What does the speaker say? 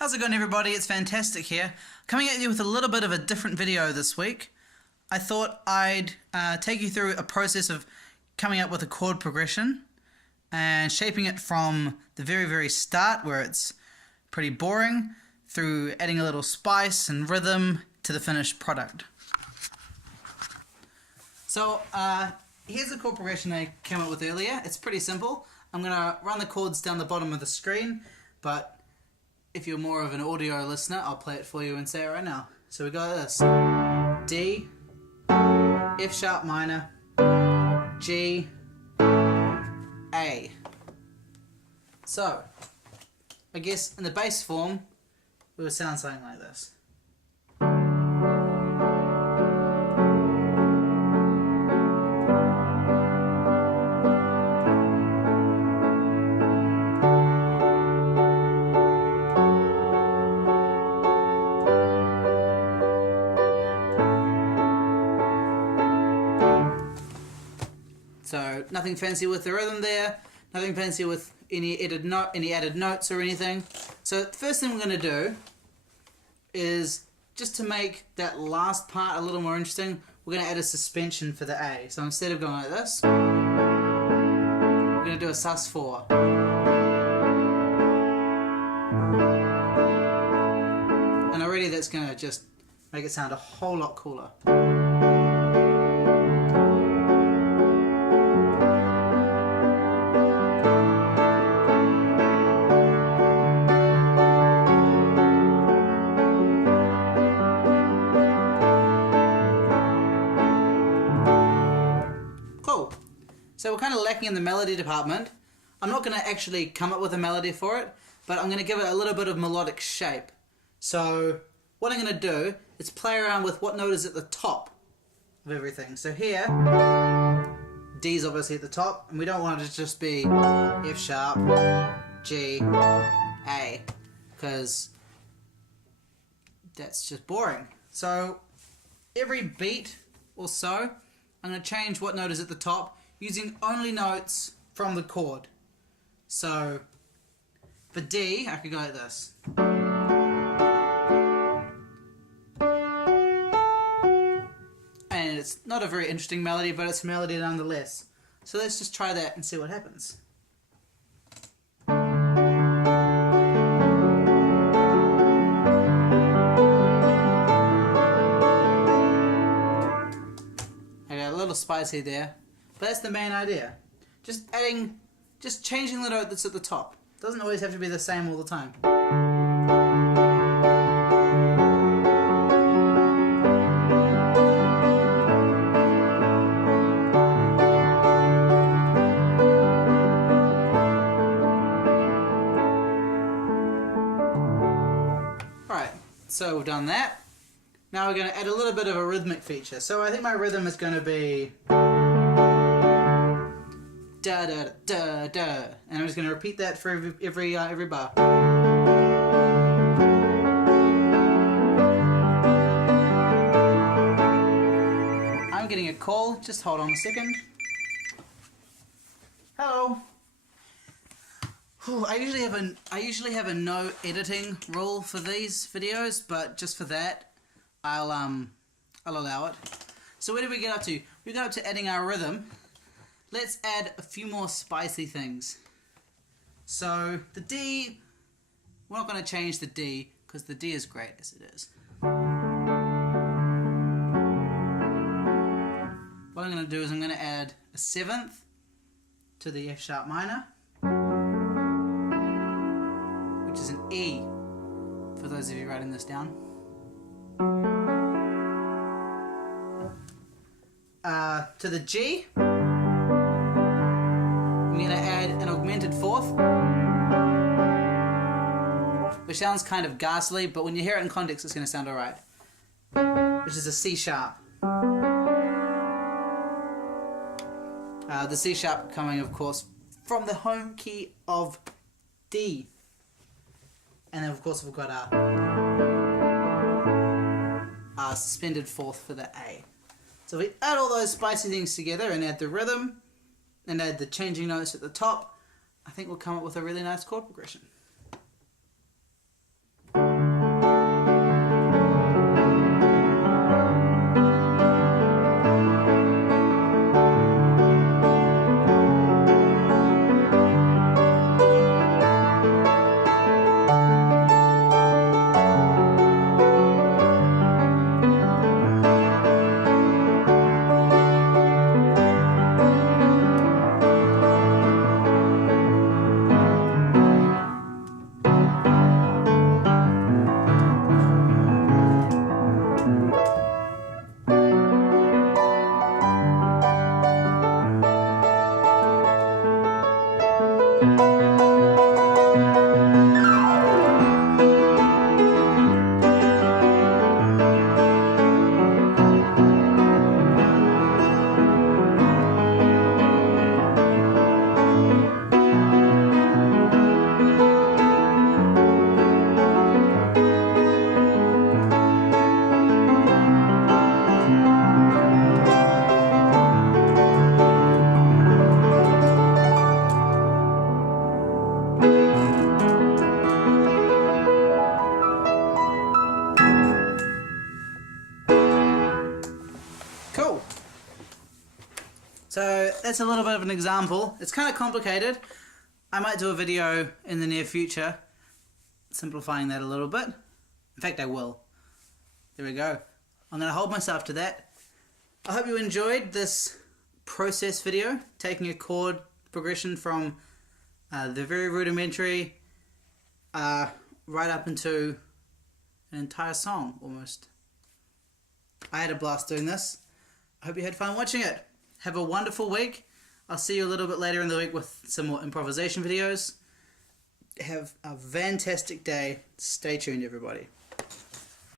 How's it going, everybody? It's Vantastic here, coming at you with a little bit of a different video this week. I thought I'd take you through a process of coming up with a chord progression and shaping it from the very start, where it's pretty boring, through adding a little spice and rhythm to the finished product. So here's the chord progression I came up with earlier. It's pretty simple. I'm going to run the chords down the bottom of the screen, but if you're more of an audio listener, I'll play it for you and say it right now. So we got this: D, F sharp minor, G, A. So, I guess in the bass form, it would sound something like this. So nothing fancy with the rhythm there, nothing fancy with any added notes or anything. So the first thing we're going to do is, just to make that last part a little more interesting, we're going to add a suspension for the A. So instead of going like this, we're going to do a sus4. And already that's going to just make it sound a whole lot cooler. So we're kind of lacking in the melody department. I'm not going to actually come up with a melody for it, but I'm going to give it a little bit of melodic shape. So what I'm going to do is play around with what note is at the top of everything. So here, D is obviously at the top, and we don't want it to just be F sharp, G, A, because that's just boring. So every beat or so, I'm going to change what note is at the top, using only notes from the chord. So for D, I could go like this. And it's not a very interesting melody, but it's a melody nonetheless. So let's just try that and see what happens. I got a little spicy there. But that's the main idea. Just changing the note that's at the top. Doesn't always have to be the same all the time. Alright, so we've done that. Now we're going to add a little bit of a rhythmic feature. So I think my rhythm is going to be da da da da, and I'm just going to repeat that for every bar. I'm getting a call. Just hold on a second. Hello. Whew, I usually have a no editing rule for these videos, but just for that, I'll allow it. So where did we get up to? We got up to adding our rhythm. Let's add a few more spicy things. So the D, we're not going to change the D because the D is great as it is. What I'm going to do is I'm going to add a 7th to the F sharp minor, which is an E for those of you writing this down. To the G, I'm going to add an augmented 4th, which sounds kind of ghastly, but when you hear it in context it's going to sound alright, which is a C sharp. The C sharp coming, of course, from the home key of D. And then, of course, we've got our suspended 4th for the A. So if we add all those spicy things together and add the rhythm, and add the changing notes at the top, I think we'll come up with a really nice chord progression. So that's a little bit of an example. It's kind of complicated. I might do a video in the near future simplifying that a little bit. In fact, I will. There we go. I'm going to hold myself to that. I hope you enjoyed this process video, taking a chord progression from the very rudimentary right up into an entire song almost. I had a blast doing this. I hope you had fun watching it. Have a wonderful week. I'll see you a little bit later in the week with some more improvisation videos. Have a fantastic day. Stay tuned, everybody.